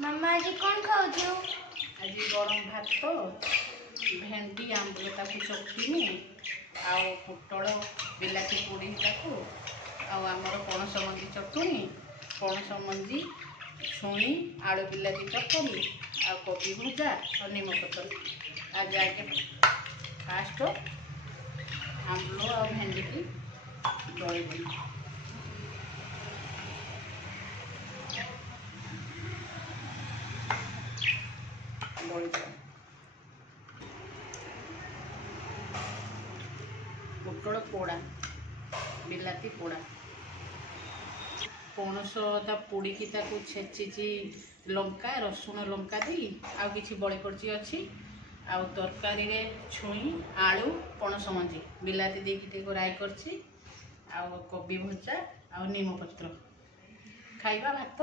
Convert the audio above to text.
मामा आज कौन खाऊ? आज गरम भात भेंडी आंबल ताकू चटनी आउ पोटल बिलाती पोड़ी आमर पणस मंजी चटनी पणस मंजी छुई आलू बिलाती चटनी आ कोबी भजा और नीम पतर। आज आगे फास्ट आंबल और भेंडी की दही पोटल पोड़ा बिलाती पोड़ा पणस पोड़ी की छेची लंका रसुण लंका दी आउ किछि बड़ी पड़ची अच्छी आउ तरकारी रे छुई आलू पणस मंजी बिलाती देकी राई करछि आउ कोबी भजा आउ नीम पत्र खाइबा भात।